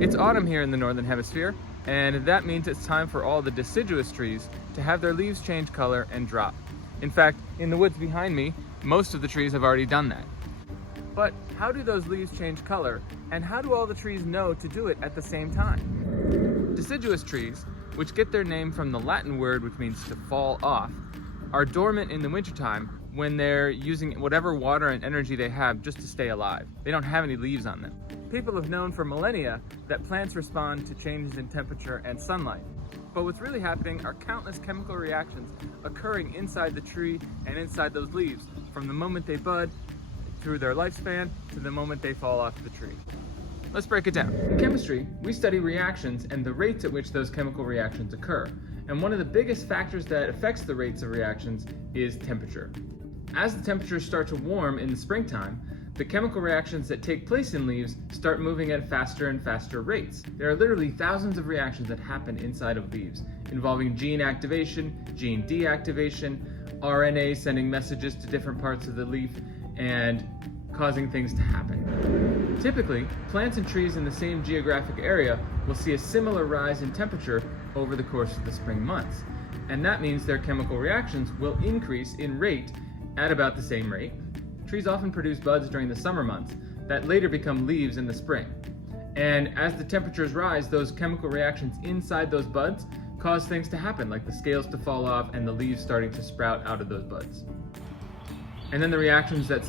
It's autumn here in the Northern Hemisphere, and that means it's time for all the deciduous trees to have their leaves change color and drop. In fact, in the woods behind me, most of the trees have already done that. But how do those leaves change color, and how do all the trees know to do it at the same time? Deciduous trees, which get their name from the Latin word which means to fall off, are dormant in the wintertime when they're using whatever water and energy they have just to stay alive. They don't have any leaves on them. People have known for millennia that plants respond to changes in temperature and sunlight. But what's really happening are countless chemical reactions occurring inside the tree and inside those leaves from the moment they bud through their lifespan to the moment they fall off the tree. Let's break it down. In chemistry, we study reactions and the rates at which those chemical reactions occur. And one of the biggest factors that affects the rates of reactions is temperature. As the temperatures start to warm in the springtime, the chemical reactions that take place in leaves start moving at faster and faster rates. There are literally thousands of reactions that happen inside of leaves, involving gene activation, gene deactivation, RNA sending messages to different parts of the leaf, and causing things to happen. Typically, plants and trees in the same geographic area will see a similar rise in temperature over the course of the spring months. And that means their chemical reactions will increase in rate at about the same rate. Trees often produce buds during the summer months that later become leaves in the spring. And as the temperatures rise, those chemical reactions inside those buds cause things to happen, like the scales to fall off and the leaves starting to sprout out of those buds. And then the reactions that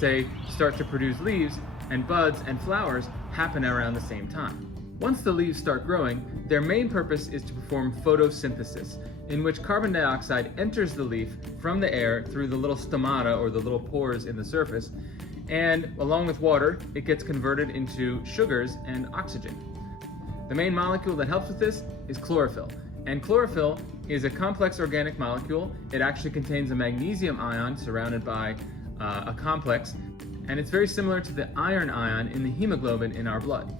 start to produce leaves and buds and flowers happen around the same time. Once the leaves start growing, their main purpose is to perform photosynthesis, in which carbon dioxide enters the leaf from the air through the little stomata or the little pores in the surface, and along with water, it gets converted into sugars and oxygen. The main molecule that helps with this is chlorophyll, and chlorophyll is a complex organic molecule. It actually contains a magnesium ion surrounded by a complex, and it's very similar to the iron ion in the hemoglobin in our blood.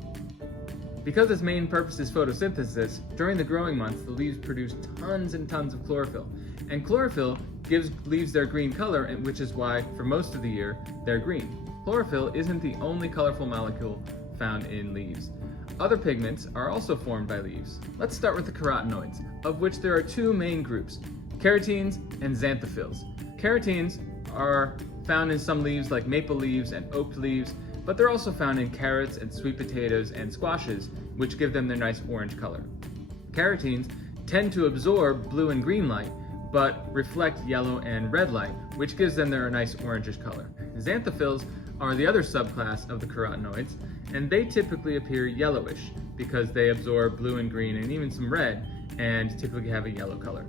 Because its main purpose is photosynthesis, during the growing months, the leaves produce tons and tons of chlorophyll. And chlorophyll gives leaves their green color, which is why, for most of the year, they're green. Chlorophyll isn't the only colorful molecule found in leaves. Other pigments are also formed by leaves. Let's start with the carotenoids, of which there are two main groups, carotenes and xanthophylls. Carotenes are found in some leaves like maple leaves and oak leaves, but they're also found in carrots and sweet potatoes and squashes, which give them their nice orange color. Carotenes tend to absorb blue and green light, but reflect yellow and red light, which gives them their nice orangish color. Xanthophylls are the other subclass of the carotenoids, and they typically appear yellowish because they absorb blue and green and even some red, and typically have a yellow color.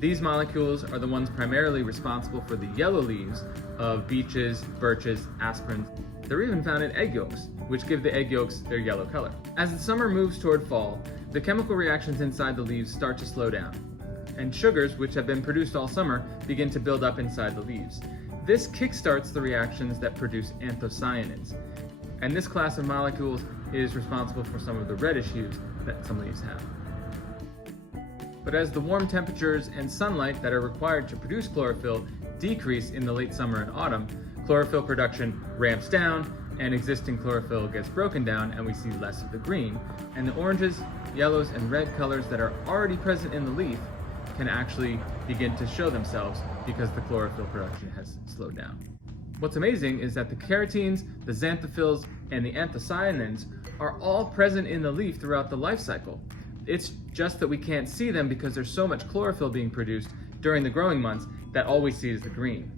These molecules are the ones primarily responsible for the yellow leaves of beeches, birches, aspens. They're even found in egg yolks, which give the egg yolks their yellow color. As the summer moves toward fall, the chemical reactions inside the leaves start to slow down, and sugars, which have been produced all summer, begin to build up inside the leaves. This kickstarts the reactions that produce anthocyanins, and this class of molecules is responsible for some of the reddish hues that some leaves have. But as the warm temperatures and sunlight that are required to produce chlorophyll decrease in the late summer and autumn, chlorophyll production ramps down and existing chlorophyll gets broken down and we see less of the green. And the oranges, yellows, and red colors that are already present in the leaf can actually begin to show themselves because the chlorophyll production has slowed down. What's amazing is that the carotenes, the xanthophylls, and the anthocyanins are all present in the leaf throughout the life cycle. It's just that we can't see them because there's so much chlorophyll being produced during the growing months that all we see is the green.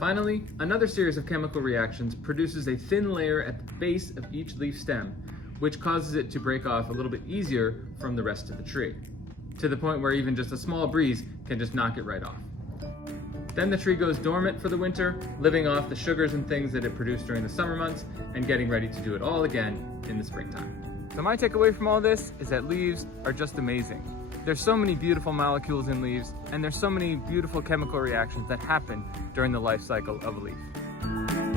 Finally, another series of chemical reactions produces a thin layer at the base of each leaf stem, which causes it to break off a little bit easier from the rest of the tree, to the point where even just a small breeze can just knock it right off. Then the tree goes dormant for the winter, living off the sugars and things that it produced during the summer months and getting ready to do it all again in the springtime. So my takeaway from all this is that leaves are just amazing. There's so many beautiful molecules in leaves, and there's so many beautiful chemical reactions that happen during the life cycle of a leaf.